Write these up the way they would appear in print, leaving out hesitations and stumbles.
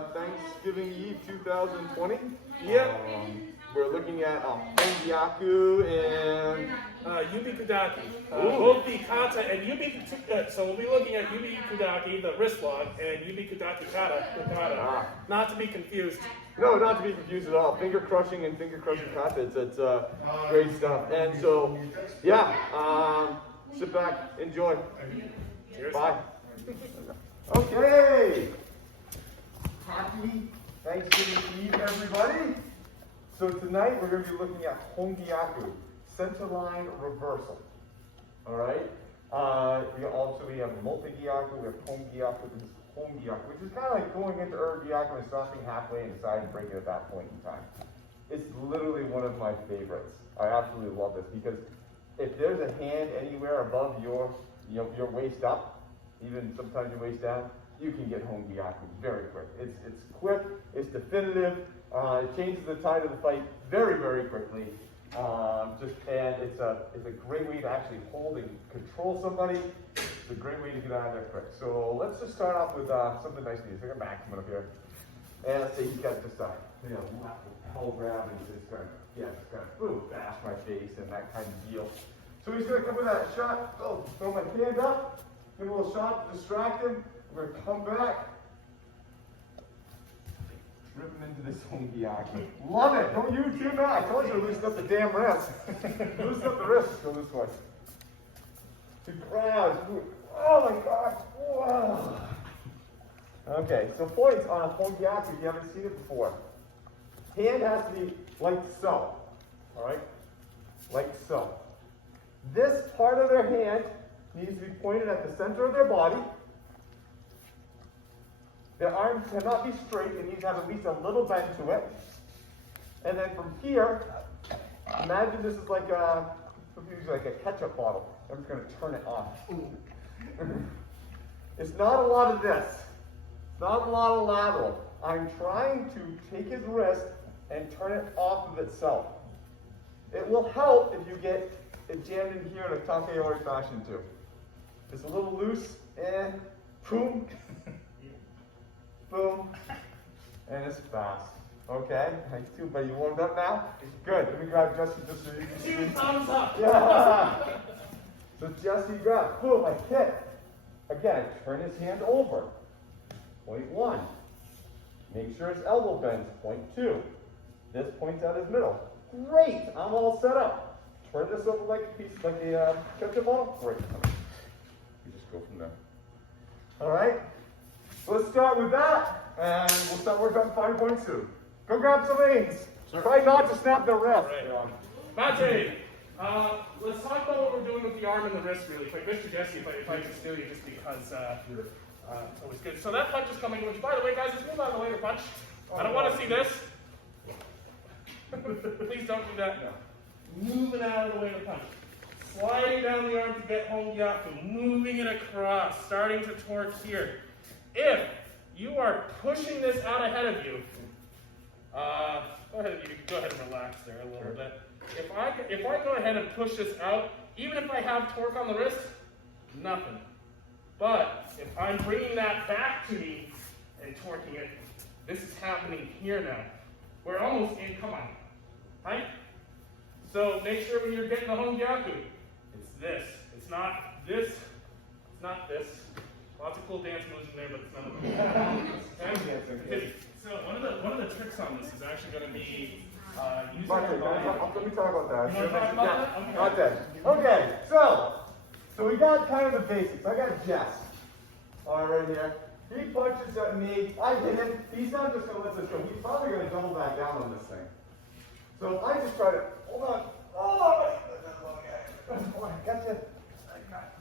Thanksgiving Eve 2020. Yep. We're looking at Hon Gyaku and Yubi Kudaki. Both the kata and Yubi. So we'll be looking at Yubi Kudaki, the wrist lock, and Yubi Kudaki kata. Not to be confused. No, not to be confused at all. Finger crushing and finger crushing kata. It's great stuff. And so, yeah, sit back, enjoy. Cheers. Bye. Okay. Happy Thanksgiving Eve, everybody. So tonight we're going to be looking at Hon Gyaku, center line reversal. All right. We have multi-gyaku, we have Hon Gyaku, this is Hon Gyaku, which is kind of like going into Gyaku and stopping halfway and deciding to break it at that point in time. It's literally one of my favorites. I absolutely love this because if there's a hand anywhere above your waist up, even sometimes your waist down, you can get Hon Gyaku very quick. It's quick, it's definitive, it changes the tide of the fight very, very quickly. And it's a great way to actually hold and control somebody. It's a great way to get out of there quick. So let's just start off with something nice to use. I got Mac coming up here. And let's say he's got this hell grab and it's gonna boom, bash my face and that kind of deal. So he's gonna come with that shot. Oh, throw my hand up, give him a little shot to distract him. We're gonna come back. Rip him into this Hon Gyaku. Love it. Don't you too, man. I told you to loosen up the damn wrist. Loosen up the wrist. Go this way. He grabs. Oh my gosh. Whoa. Okay, so points on a Hon Gyaku if you haven't seen it before. Hand has to be like so. Alright? Like so. This part of their hand needs to be pointed at the center of their body. Their arms cannot be straight, they need to have at least a little bend to it. And then from here, imagine this is like a ketchup bottle. I'm just going to turn it on. It's not a lot of this. Not a lot of lateral. I'm trying to take his wrist and turn it off of itself. It will help if you get it jammed in here in a takeori fashion too. It's a little loose and boom. Boom, and it's fast. Okay, thanks too, buddy. You warmed up now? Good. Let me grab Jesse just so you can see. Thumbs up. Yeah. So Jesse grab. Boom, I hit. Again, turn his hand over. Point 1. Make sure his elbow bends. Point 2. This points out his middle. Great. I'm all set up. Turn this over like a piece, like a ketchup bottle. Great. You just go from there. All right. Let's start with that, and we'll start working on 5 points soon. Go grab some wings. Sure. Try not to snap the wrist. Right. Mate, let's talk about what we're doing with the arm and the wrist really quick. Mr. Jesse, if I can steal you just because it's always good. So that punch is coming, which, by the way, guys, just move out of the way to punch. I don't want to see this. Please don't do that. No. Moving out of the way to punch. Sliding down the arm to get Hon Gyaku. Moving it across. Starting to torque here. If you are pushing this out ahead of you, go ahead and relax there a little bit. If I go ahead and push this out, even if I have torque on the wrist, nothing. But if I'm bringing that back to me and torquing it, this is happening here now. We're almost in, come on, right? So make sure when you're getting the Hon Gyaku, it's this. It's not this. It's not this. Lots of cool dance moves in there, but it's none of them. Okay? So one of the tricks on this is actually going to be using your body. Let me talk about that. You want to talk about that? Okay. Not that. Okay, so we got kind of the basics. I got Jess. Right here. He punches at me. I hit him. He's not just going to let this go. He's probably going to double back down on this thing. So if I just try to, hold on. Oh, I got you.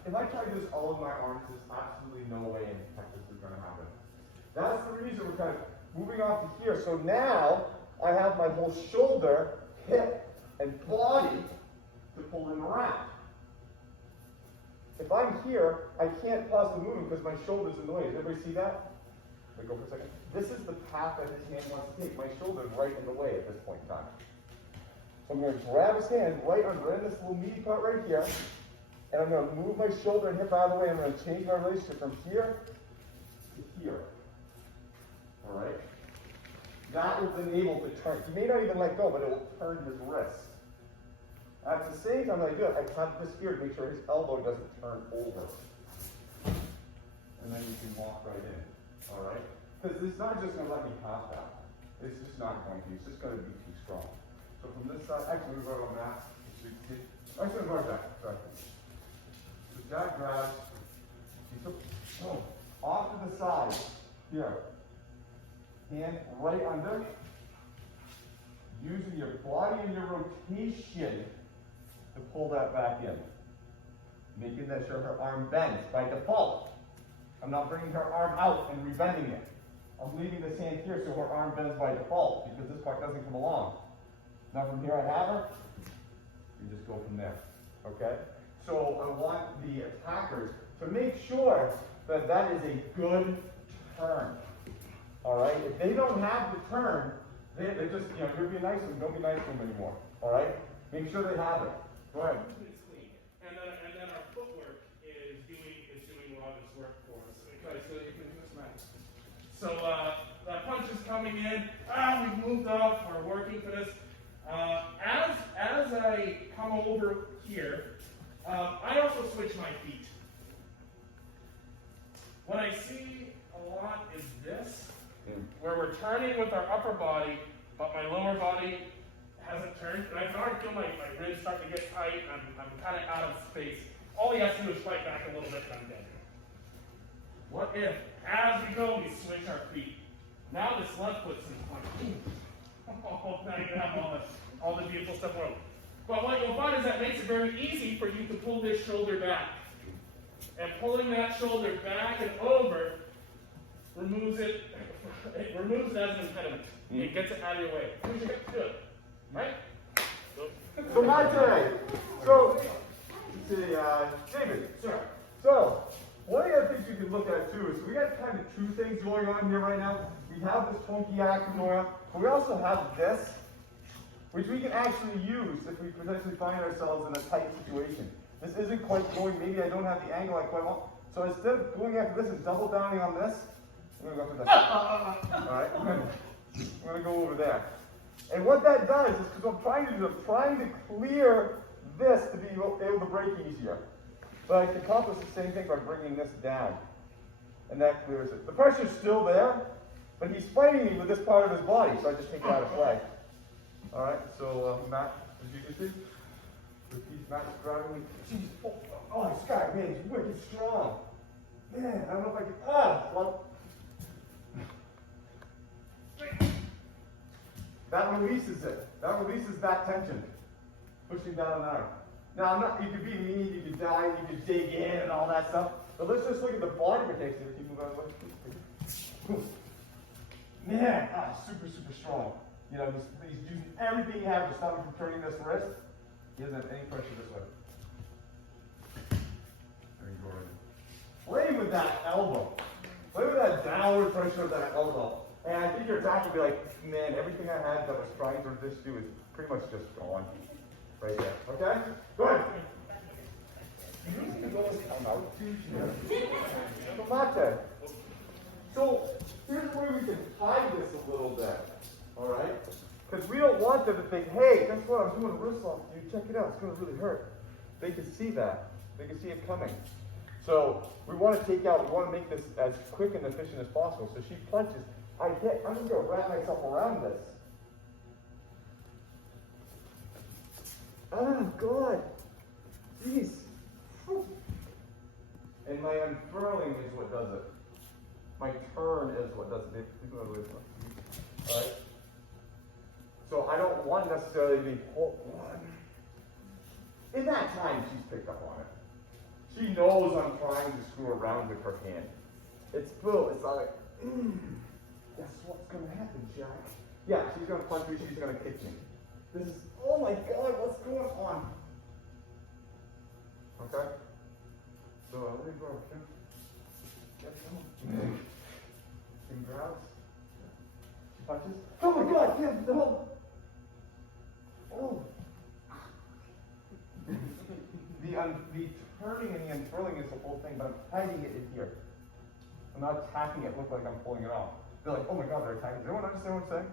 If I try to do this all in my arms, there's absolutely no way in heck this is going to happen. That's the reason we're kind of moving off to here. So now I have my whole shoulder, hip, and body to pull him around. If I'm here, I can't pause the movement because my shoulder's in the way. Does everybody see that? Let me go for a second. This is the path that his hand wants to take. My shoulder's right in the way at this point in time. So I'm going to grab his hand right under in this little meaty part right here. And I'm going to move my shoulder and hip out of the way. I'm going to change my relationship from here to here. All right? That will enable to turn. You may not even let go, but it will turn his wrist. At the same time that I do it, I clamp this here to make sure his elbow doesn't turn over. And then you can walk right in. All right? Because it's not just going to let me pass that. It's just not going to. It's just going to be too strong. So from this side, actually, we're going on that. Actually, guard that. Sorry. So Jack grabs. Off to the side. Here. Hand right under. Using your body and your rotation to pull that back in. Making sure her arm bends by default. I'm not bringing her arm out and rebending it. I'm leaving this hand here so her arm bends by default because this part doesn't come along. Now from here I have her. You just go from there. Okay? So I want the attackers to make sure that that is a good turn. All right? If they don't have the turn, they just, you're being nice to them, don't be nice to them anymore. All right? Make sure they have it. Go ahead. It's clean. And then our footwork is doing a lot of this work for us. Okay, so you can do this nice. So that punch is coming in. We've moved up. We're working for this. As I come over here, I also switch my feet. What I see a lot is this, where we're turning with our upper body, but my lower body hasn't turned. And I can already feel my ribs starting to get tight, and I'm kind of out of space. All he has to do is fight back a little bit, and I'm dead. What if, as we go, we switch our feet? Now this left foot's in front. Oh, now you have all the beautiful stuff wrong. But what you'll find is that makes it very easy for you to pull this shoulder back. And pulling that shoulder back and over removes it as an impediment. It gets it out of your way. Use your hips, do it. Right? So Mate, so let's see, David, sir. So one of the other things you can look at too is we got kind of two things going on here right now. We have this Hon Gyaku going on, but we also have this, which we can actually use if we potentially find ourselves in a tight situation. This isn't quite going, maybe I don't have the angle I quite want. So instead of going after this and double downing on this, I'm going to go for this. Alright, I'm going to go over there. And what that does is, because I'm trying to clear this to be able to break easier. But I can accomplish the same thing by bringing this down. And that clears it. The pressure's still there, but he's fighting me with this part of his body, so I just take it out of play. Alright, so Matt, as you can see, Matt's grabbing me. Jeez, oh, this guy, man, he's wicked strong. Man, I don't know if I can. Well. That releases it. That releases that tension. Pushing down an arm. Now, you could be mean, you could dive, you could dig in and all that stuff. But let's just look at the body protection. If you move out of the way. Man, super, super strong. You know, he's using everything he has to stop him from turning this wrist. He doesn't have any pressure this way. There you go, right. Play with that elbow. Play with that downward pressure of that elbow. And I think your attack will be like, man, everything I had that was trying to resist you is pretty much just gone. Right there. Okay? Good. So here's where we can hide this a little bit. Alright? Because we don't want them to think, hey, guess what? I'm doing a wrist lock. You check it out. It's going to really hurt. They can see that. They can see it coming. So we want to make this as quick and efficient as possible. So she punches. I'm just going to wrap myself around this. Oh, God. Jeez. And my unfurling is what does it. My turn is what does it. All right? So I don't want necessarily to be pulled. In that time, she's picked up on it. She knows I'm trying to screw around with her hand. It's boom. It's not like, guess what's going to happen, Jack? Yeah, she's going to punch me. She's going to kick me. This is, oh my God, what's going on? Okay? So let me go. Get some. And grabs. She punches. Oh my God, yeah, no. Oh. The turning and the unfurling is the whole thing, but I'm hiding it in here. I'm not attacking it, look like I'm pulling it off. they're like, oh my God, they're attacking. Does anyone understand what I'm saying?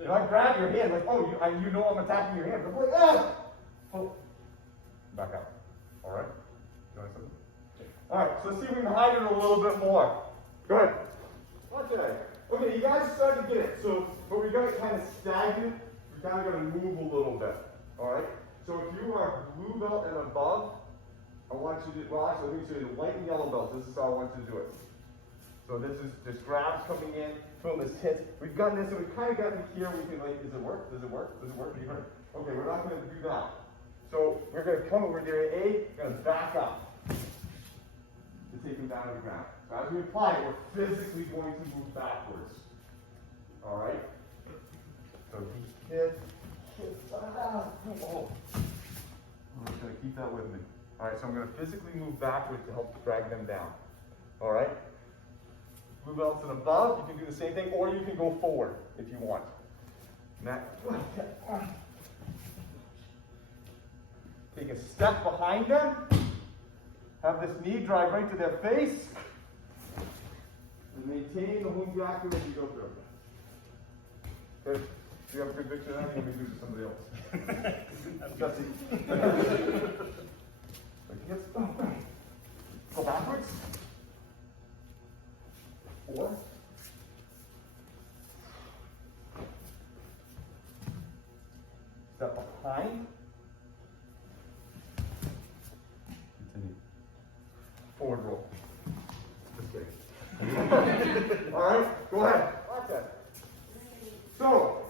If I grab your hand, like, oh, you know I'm attacking your hand. I'm like, ah! Oh. Back out. All right? You want something? All right, so let's see if we can hide it a little bit more. Go ahead. Okay. Okay, you guys start to get it. So, but we're going to kind of stagnant. We're kind of going to move a little bit. All right? So if you are blue belt and above, I want you to, well, actually, let me show you the white and yellow belts. This is how I want you to do it. So this is just grabs coming in, boom, this hits. We've gotten this, and we've kind of gotten here. We can like, does it work? Does it work? Does it work? You heard? Okay, we're not going to do that. So we're going to come over to A, going to back up to take him down to the ground. So as we apply it, we're physically going to move backwards. All right? So he hits. Oh. I'm just going to keep that with me. All right, so I'm going to physically move backwards to help drag them down. All right? Blue belts and above, you can do the same thing, or you can go forward if you want. Take a step behind them. Have this knee drive right to their face. And maintain the Hon Gyaku as you go through. Good. Do you have a good picture of that? Let me do it to somebody else. Jesse. Go backwards. Or step behind. Continue. Forward roll. Just kidding. All right, go ahead. Okay. So,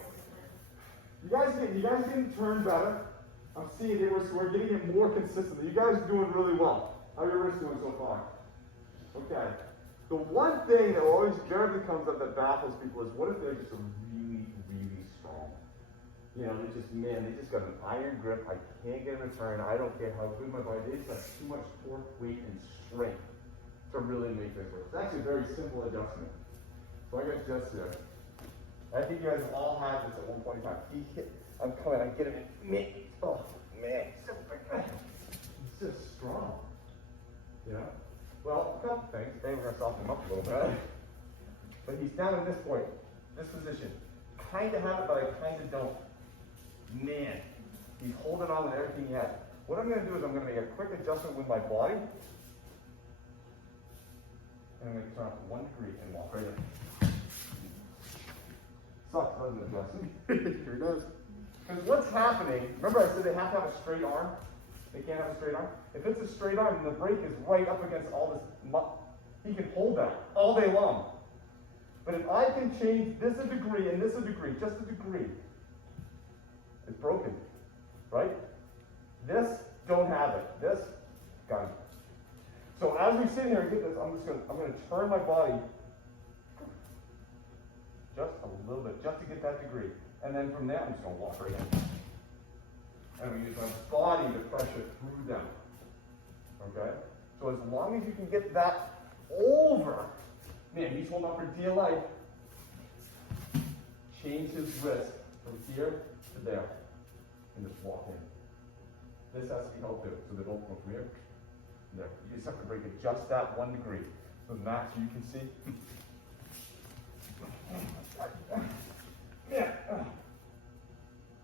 you guys getting turned better. I'm seeing it. We're getting it more consistently. You guys are doing really well. How are your wrists doing so far? Okay. The one thing that always generally comes up that baffles people is, what if they're just really, really strong? You know, they just got an iron grip. I can't get them to turn. I don't care how good my body is. They just have too much torque, weight, and strength to really make this work. It's actually a very simple adjustment. So I got just here. I think you guys have all had this at one point in time. He hit. I'm coming. I get him in. Oh man, he's just strong. You know. Well, a couple things. Today we're going to soften him up a little bit. But he's down in this point, this position. Kind of have it, but I kind of don't. Man, he's holding on with everything he has. What I'm going to do is I'm going to make a quick adjustment with my body. And I'm going to turn up 1 degree and walk right in. Sucks, doesn't it, Justin? Here it is. Because what's happening, remember I said they have to have a straight arm? They can't have a straight arm. If it's a straight arm, then the brake is right up against all this. He can hold that all day long. But if I can change this a degree and this a degree, just a degree, it's broken, right? This, don't have it. This, got it. So as we sit here and get this, I'm going to turn my body just a little bit, just to get that degree. And then from there, I'm just going to walk right in. And we use my body to pressure through them. Okay? So as long as you can get that over, man, he's holding up for dear life. Change his wrist from here to there. And just walk in. This has to be held too. So they don't go from here. There. You just have to break it just that 1 degree. So max you can see. Yeah.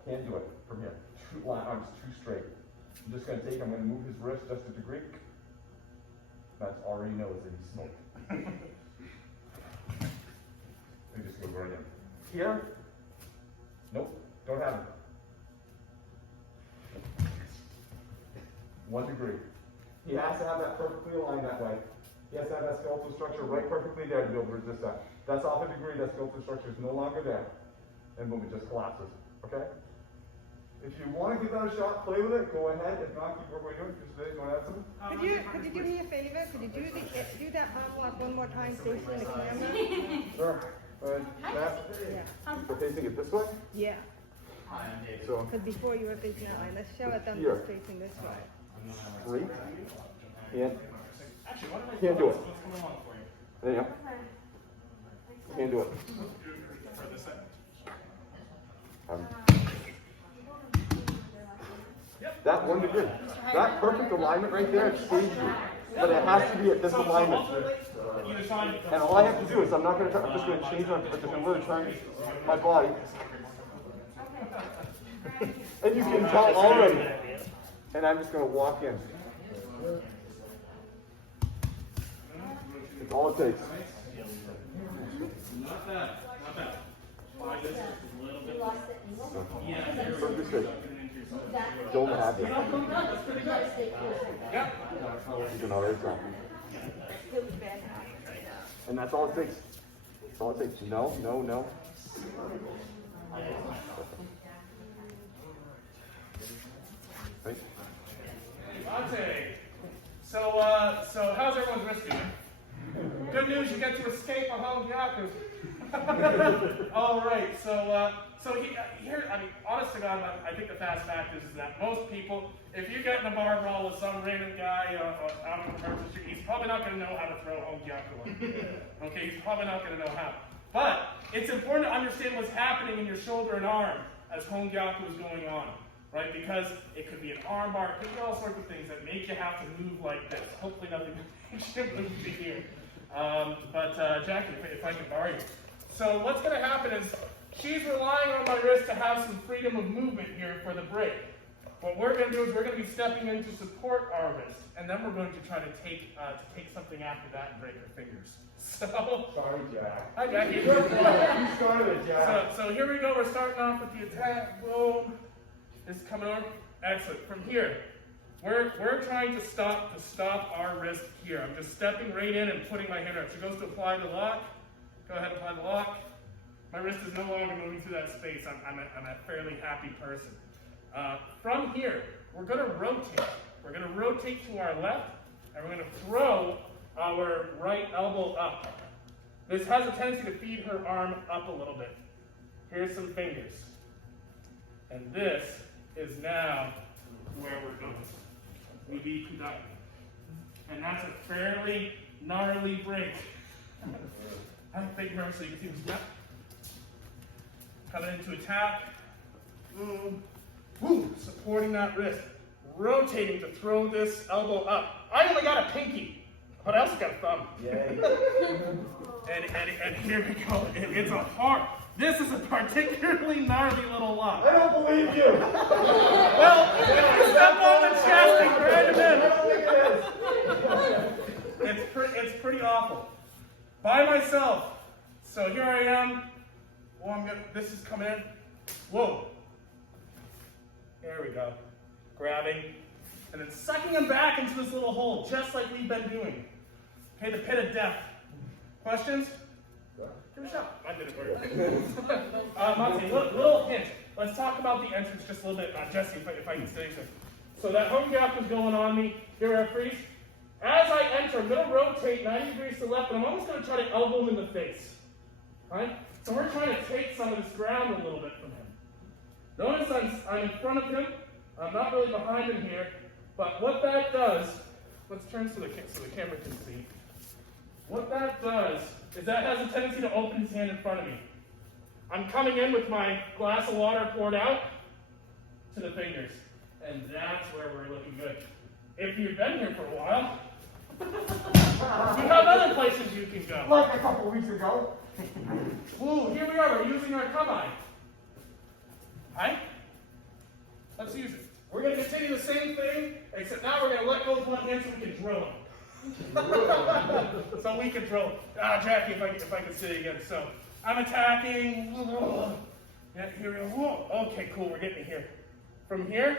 Can't do it from here. Arms too straight. I'm just going to take, I'm going to move his wrist just a degree. Max already knows that he's smoked. We just go right in. Here? Nope, don't have it. 1 degree. He has to have that perfectly aligned that way. He has to have that skeletal structure right perfectly there to be able to resist that. That's off a degree, that skeletal structure is no longer there. And boom, it just collapses. Okay? If you want to give that a shot, play with it, go ahead. If not, keep working what you're doing. Because you want to add something? Could you do me a favor? Could you do that arm walk one more time facing the camera? Sure. Matt, Yeah. we're facing it this way? Yeah. So, Because before you were facing that way. Let's show it them Here. just facing this way. straight. Can't do it. There you go. Can't do it. That 1 degree. That perfect alignment right there saves you. but it has to be at this So alignment. ultimately, you decide. And all I have to do is I'm just going to change my, I'm going to turn my body. And you can tell already. And I'm just going to walk in. That's all it takes. Not bad, not bad. Slide this just a little bit. Yeah, From this way. Don't have it. that's pretty good. Yeah. You can already tell. And that's all it takes. That's all it takes. No, no, no. Right? Latte. So how's everyone's wrist doing? Good news, you get to escape a Hon Gyaku. All right, here, I mean, honest to God, I think the fast fact is that most people, if you get in a bar brawl with some random guy out on the commercial street, he's probably not going to know how to throw Hon Gyaku. Okay, he's probably not going to know how. But it's important to understand what's happening in your shoulder and arm as Hon Gyaku is going on, right? Because it could be an arm bar, it could be all sorts of things that make you have to move like this. Hopefully nothing makes you move to here. Jackie, if I could borrow you. So what's going to happen is she's relying on my wrist to have some freedom of movement here for the break. What we're going to do is we're going to be stepping in to support our wrist, and then we're going to try to take something after that and break her fingers. So, Sorry, Jack. hi, Jackie. You started it, Jack. So here we go. We're starting off with the attack. Boom. This is coming over. Excellent. From here, we're trying to stop our wrist here. I'm just stepping right in and putting my hand out. She goes to apply the lock. Go ahead and apply the lock. My wrist is no longer moving through that space. I'm a fairly happy person. From here, we're going to rotate. We're going to rotate to our left, and we're going to throw our right elbow up. This has a tendency to feed her arm up a little bit. Here's some fingers. And this is now where we're going. Yubi Kudaki. And that's a fairly gnarly break. I think her so you can see the step. Coming into attack. Boom. Boom. Supporting that wrist. Rotating to throw this elbow up. I only got a pinky, but I also got a thumb. Yay. And here we go. It's a hard. This is a particularly gnarly little lock. I don't believe you. Well, step on the chest and grab him I don't think it is. It's pretty awful. By myself. So here I am. Oh, this is coming in. Whoa. There we go. Grabbing. And then sucking him back into this little hole, just like we've been doing. Okay, the pit of death. Questions? Give it a shot. I did it for you. Monty, little hint. Let's talk about the entrance just a little bit. Jesse, if I can say so. So that Hon Gyaku is going on me. Here are freeze. As I enter, I'm going to rotate 90 degrees to the left, and I'm almost going to try to elbow him in the face. Right? So we're trying to take some of this ground a little bit from him. Notice I'm in front of him. I'm not really behind him here. But what that does, let's turn so the camera can see. What that does is that has a tendency to open his hand in front of me. I'm coming in with my glass of water poured out to the fingers. And that's where we're looking good. If you've been here for a while, you have other places you can go. Like a couple weeks ago. Ooh, here we are. We're using our kabai. Right? Let's use it. We're going to continue the same thing, except now we're going to let go with one hand so we can drill him. So we can drill. Jackie, if I could say it again. So I'm attacking. Yeah, here we go. Whoa. Okay, cool. We're getting here. From here,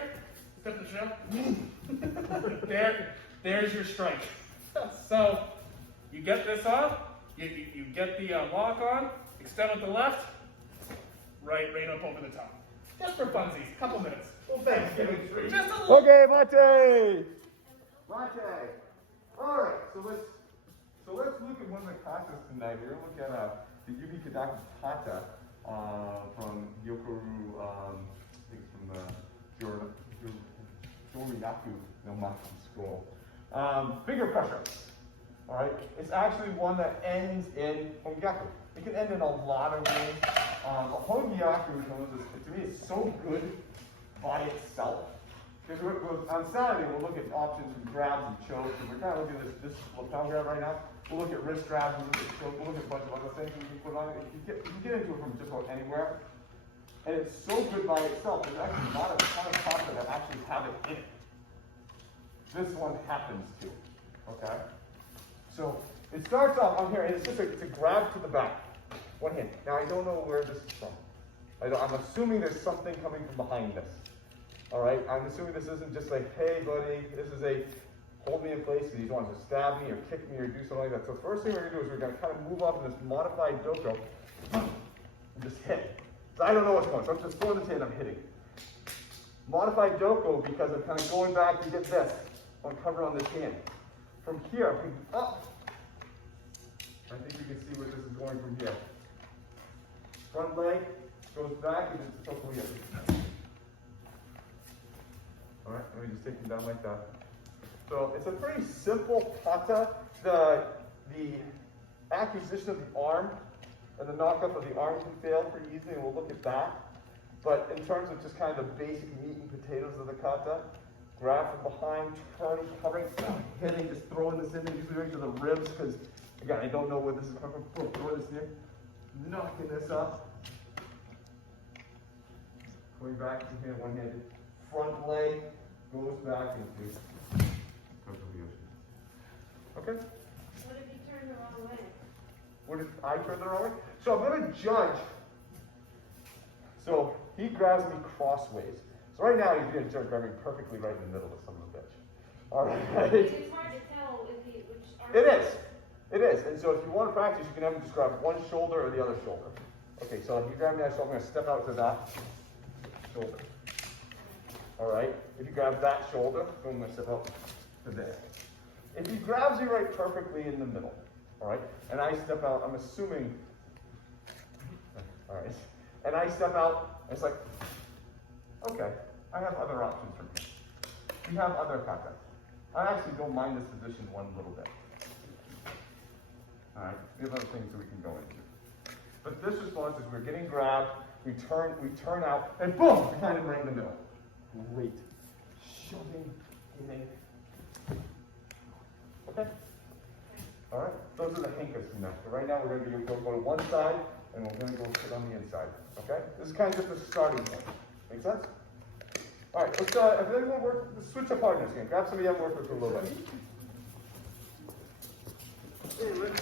step the jump. There's your strike. So you get this off. You get the lock on. Extend with the left. Right up over the top. Just for funsies. Couple minutes. Well, Thanksgiving treat. Just a little. Okay, Mate. All right, so let's look at one of the classes tonight. We're gonna look at the Yubi Kudaki kata from Gyaku, I think from the Gyaku Yubi school. Finger press-ups. All right, it's actually one that ends in Hon Gyaku. It can end in a lot of ways. Hon Gyaku, to me, is so good by itself. Because on Saturday, we'll look at options from grabs and chokes, and we're kind of looking at this lapel grab right now. We'll look at wrist grabs, we'll look at choke, we'll look at a bunch of other things we can put on it. You can get into it from just about anywhere. And it's so good by itself, there's actually not a ton of kata that actually have it in it. This one happens to, okay? So it starts off on here, and it's just it's a grab to the back. One hand. Now I don't know where this is from. I'm assuming there's something coming from behind this. All right, I'm assuming this isn't just like, hey buddy, this is a hold me in place because he wants to stab me or kick me or do something like that. So the first thing we're gonna do is we're gonna kind of move up in this modified doko and just hit. So I don't know what's going on, so I'm just throwing this hand, I'm hitting. Modified doko because I'm kind of going back to get this on cover on this hand. From here, I'm picking up. I think you can see where this is going from here. Front leg goes back and it's totally up. All right, let me just take them down like that. So it's a pretty simple kata. The acquisition of the arm and the knockup of the arm can fail pretty easily, and we'll look at that. But in terms of just kind of the basic meat and potatoes of the kata, grab from behind, turning, covering, hitting, just throwing this in there, usually right to the ribs, because again, I don't know where this is coming from. Throw this in, knocking this up. Going back to here, one-handed. Front leg goes back into the ocean. Okay? What if you turn the wrong way? What if I turn the wrong way? So I'm going to judge. So he grabs me crossways. So right now he's going to grab me perfectly right in the middle of some of the bitch. All right. It's hard to tell which arm. It is. It is. And so if you want to practice, you can have him just grab one shoulder or the other shoulder. Okay, so if you grab me that shoulder, I'm going to step out to that shoulder. All right. If you grab that shoulder, boom, I'm going to step out to there. If he grabs you right perfectly in the middle, all right, and I step out, I'm assuming, all right, and I step out, and it's like, okay, I have other options from here. We have other kata. I actually don't mind this position one little bit. All right, we have other things that we can go into. But this response is we're getting grabbed, we turn out, and boom, we hand him right in the middle. Great. Shoving, hitting. Okay? All right, those are the hinkas from that. So right now we're going to go to one side, and we're going to go sit on the inside. Okay? This is kind of just the starting point. Make sense? All right, let's if anyone work, let's switch up partners again. Grab somebody else and work with for a little bit. Hey, Rick.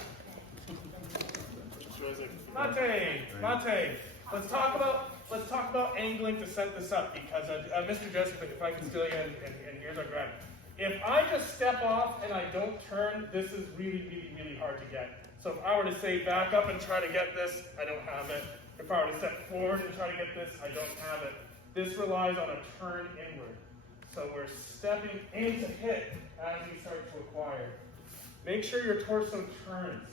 Mate. Let's talk about angling to set this up because Mr. Joseph, if I can steal you, and here's our grab. If I just step off and I don't turn, this is really, really, really hard to get. So if I were to say back up and try to get this, I don't have it. If I were to step forward and try to get this, I don't have it. This relies on a turn inward. So we're stepping in to hit as we start to acquire. Make sure your torso turns.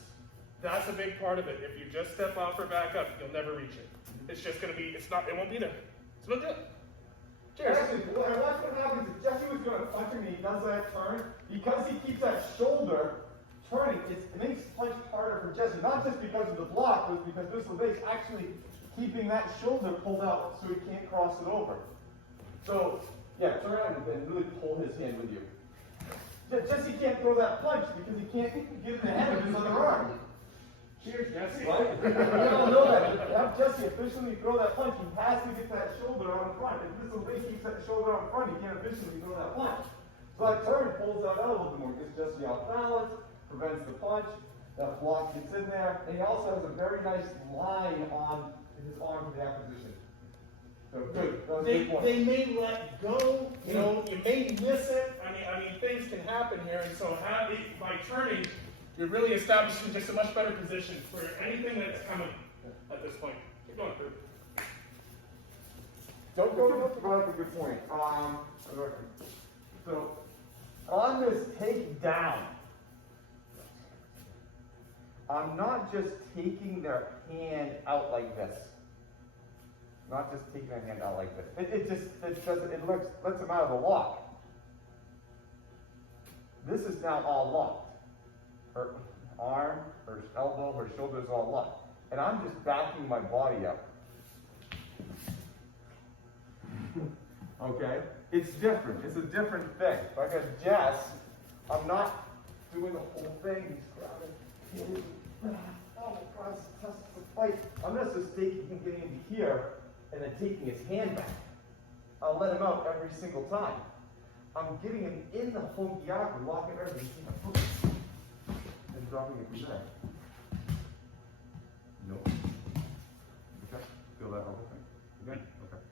That's a big part of it. If you just step off or back up, you'll never reach it. It's just going to be, it won't be there. So don't do it. Cheers. Actually, watch what happens if Jesse was going to punch me, he does that turn. Because he keeps that shoulder turning, it makes punch harder for Jesse. Not just because of the block, but because Mr. Bates actually keeping that shoulder pulled out so he can't cross it over. So, yeah, turn around and really pull his hand with you. Jesse can't throw that punch because he can't get in the head of his other arm. Cheers, Jesse. Right? We all know that. If you have Jesse officially throw that punch, he has to get that shoulder out in front. If Mr. Bates keeps that shoulder out in front, he can't officially throw that punch. So that turn pulls that out a little bit more. Gets Jesse off balance, prevents the punch. That block gets in there. And he also has a very nice line on his arm for the acquisition. So good. That was a good point. They may let go, you may miss it. I mean, things can happen here, and so by turning, you're really establishing just a much better position for anything that's coming at this point. Keep going through. Don't go to brought up a good point. So on this takedown, I'm not just taking their hand out like this. Not just taking their hand out like this. It lets them out of the lock. This is now all locked. Her arm, her elbow, her shoulder is all locked. And I'm just backing my body up. Okay? It's different. It's a different thing. Like a Jess, I'm not doing the whole thing. He's grabbing. Oh my God, it's tough to fight. I'm not just taking him getting into here and then taking his hand back. I'll let him out every single time. I'm getting him in the Hon Gyaku, locking everything, and dropping it from there. Nope. Okay. Feel that whole thing? Again? Okay.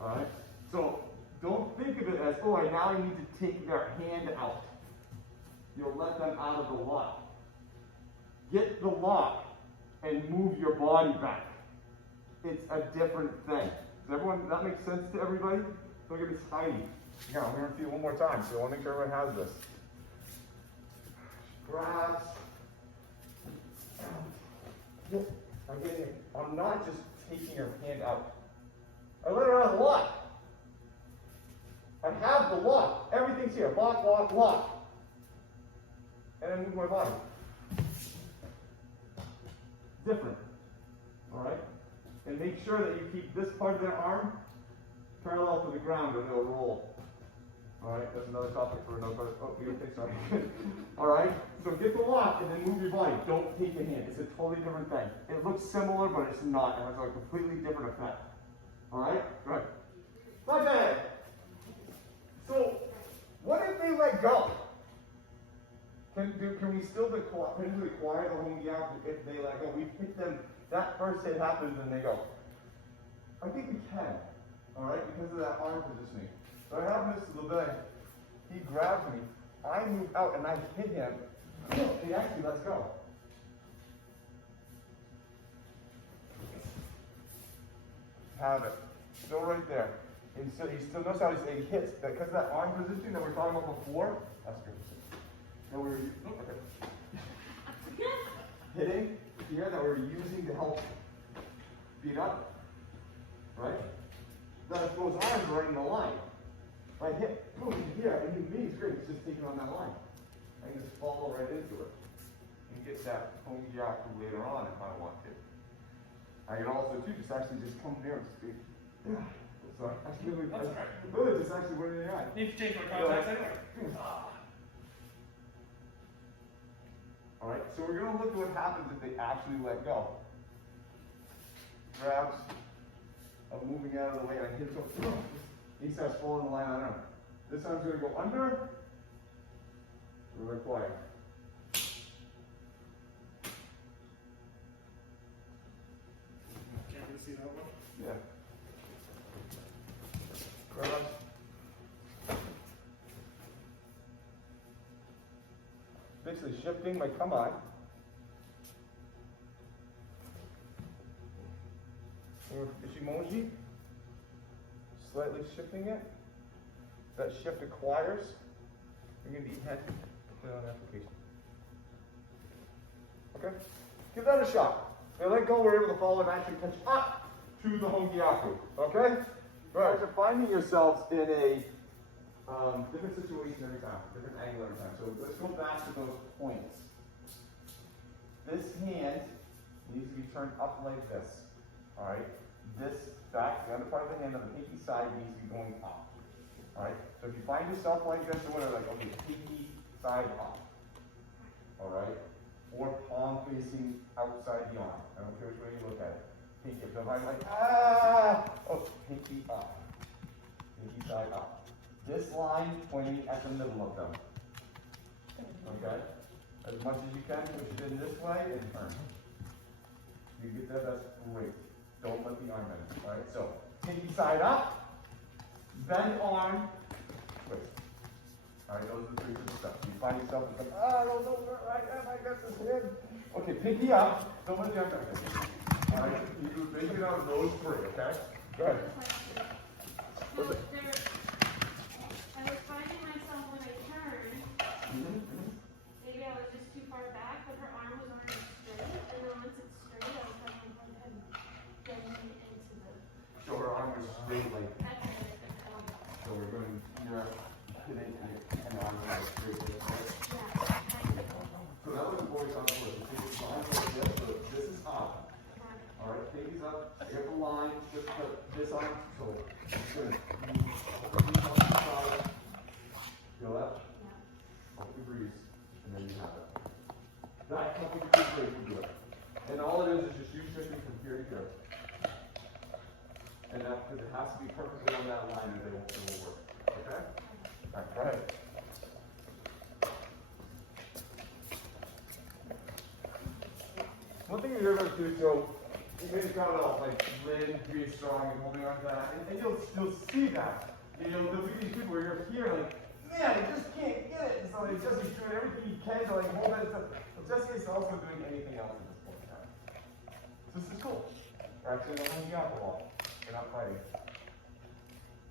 Alright. So don't think of it as, oh, now I need to take their hand out. You'll let them out of the lock. Get the lock and move your body back. It's a different thing. Does everyone, that make sense to everybody? Look at this hiding. Yeah, I'm going to see it one more time, so I want to make sure everyone has this. Grabs. I'm not just taking her hand out. I let her out of the lock. I have the lock. Everything's here. Lock, lock, lock. And then move my body. Different. Alright? And make sure that you keep this part of their arm parallel to the ground or they'll roll. Alright, that's another topic for another part. Oh, you okay, sorry. Alright? So get the lock and then move your body. Don't take a hand. It's a totally different thing. It looks similar, but it's not. It has a completely different effect. Alright? Right. Okay. So, what if they let go? Can we still require the Hon Gyaku if they let go? We pick them, that first hit happens and they go. I think we can, alright, because of that arm positioning. So I have Mr. LeBay, he grabs me, I move out and I hit him, he actually lets go. Have it. Still right there. And so he still knows how he hits, because of that arm position that we were talking about before, that's good. That we were hitting here that we're using to help beat up, right? That those arms are right in the line. If I hit boom here, and he means great, he's just taking on that line. I can just follow right into it and get that Hon Gyaku later on if I want to. I can also too just actually just come there and speak. Yeah. So actually, really just actually went in the eye. Need to change my contacts anyway. Alright, so we're going to look at what happens if they actually let go. Grabs, I'm moving out of the way, and I hit him. He starts falling the line on him. This arm's going to go under, or require. Can't really see that one. Yeah. Grabs. Basically shifting my come on. Or Ishimoji. Slightly shifting it. That shift acquires. Bring in the head. Put it on application. Okay? Give that a shot. Now let go, we're able to follow and actually touch up to the Hon Gyaku. Okay? Right. So finding yourselves in a different situation every time, different angle every time. So let's go back to those points. This hand needs to be turned up like this. Alright? This back, the other part of the hand on the pinky side needs to be going up. Alright? So if you find yourself like this, or whatever, like, okay, pinky side up. Alright? Or palm facing outside the arm. I don't care which way you look at it. Pinky. So if I'm like, oh, pinky up. Pinky side up. This line pointing at the middle of them. Okay? As much as you can, push it in this way and turn. You get that? That's great. Don't let the arm in. Alright, so pinky side up, bend arm, twist. Alright, those are the three different steps. You find yourself and like, those over, I got this in. Okay, pinky up, don't let the arm down. Alright, you make it on those three, okay? Go ahead. No, I was finding myself when I turned, maybe I was just too far back, but her arm was already straight, and then once it's straight, I was like, I'm going to bend into the... So her arm was straight like, That's what I think. so we're going here, hitting and arm was straight like this. Yeah. So that was the voice on the list. So arm like this, so this is up. Alright, pinky's up, you have a line, just put this arm, so it's good. And then you have it. That couple of different ways to do it. And all it is just you shifting from here to here. And that, because it has to be perfectly on that line, or it will work. Okay? That's right. One thing you're going to do, so you guys got it all, like lid, really strong, and holding on to that, and you'll see that. There'll be these people where you're here, like, man, I just can't get it. And so Jesse's doing everything he can to like hold it. But Jesse is also doing anything else at this point in time. So this is cool. We're actually in the Hon Gyaku wall. We're not fighting.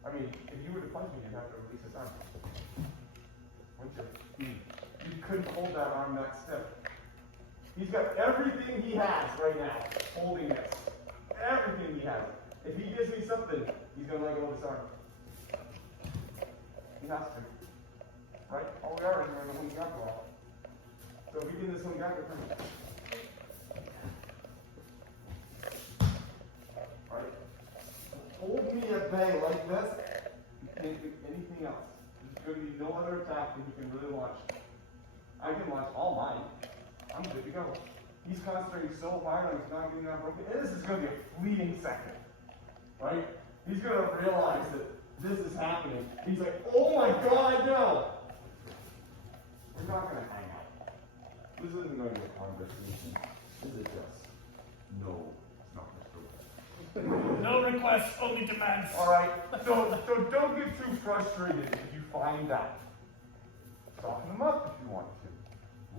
I mean, if you were to punch me, you'd have to release his arm. Wouldn't you? You couldn't hold that arm that stiff. He's got everything he has right now holding this. Everything he has. If he gives me something, he's going to let go of his arm. He has to. Right? All we are is we're in the Hon Gyaku wall. So if we get this Hon Gyaku thing. Right? Hold me at bay like this. You can't do anything else. There's going to be no other attack that you can really launch. I can launch all mine. I'm good to go. He's concentrating so hard on he's not getting that broken. And this is going to be a fleeting second. Right? He's going to realize that this is happening. He's like, oh my God, no! We're not going to hang out. This isn't going to be a conversation. This is just, no, it's not going to go. No requests, only demands. Alright, so don't get too frustrated if you find that. Soften them up if you want to.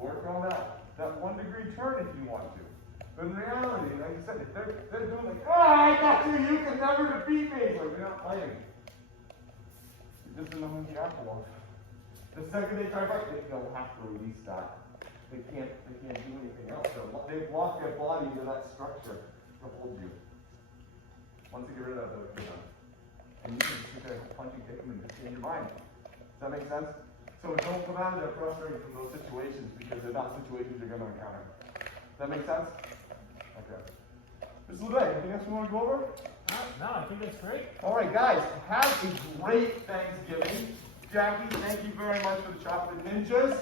Work on that 1 degree turn if you want to. But in reality, like I said, if they're doing like, oh, I got you can never defeat me. It's like, you're not playing. You're just in the Hon Gyaku wall. The second they try to fight, they'll have to release that. They can't do anything else. They've locked their body into that structure to hold you. Once you get rid of that, they're done. And you can just sit there punching, kick them, and just change your mind. Does that make sense? So don't come out of there frustrated from those situations because they're not situations you're going to encounter. Does that make sense? Okay. Mr. Levay, anything else you want to go over? No, I think that's great. All right, guys, have a great Thanksgiving. Jackie, thank you very much for the chocolate ninjas.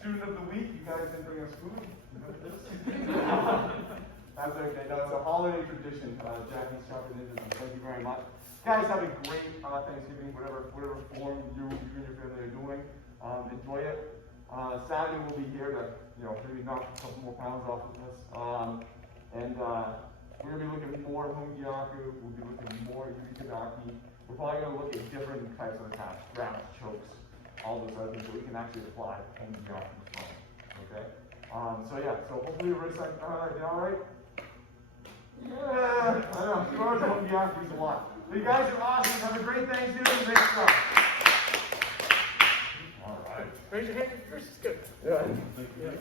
Student of the week, you guys didn't bring us food. That's okay. No, it's a holiday tradition. Jackie's chocolate ninjas. Thank you very much. Guys, have a great Thanksgiving, whatever form you and your family are doing. Enjoy it. Saturday we'll be here to, maybe knock a couple more pounds off of this. And we're going to be looking at more Hon Gyaku. We'll be looking at more Yubi Kudaki. We're probably going to look at different types of attacks, grabs, chokes, all those other things that we can actually apply Hon Gyaku's time. Okay? So hopefully we're all right? Yeah, I know. Hon Gyaku's a lot. But you guys are awesome. Have a great Thanksgiving. Great stuff. All right. Raise your hand if yours is good. Yeah. Yeah.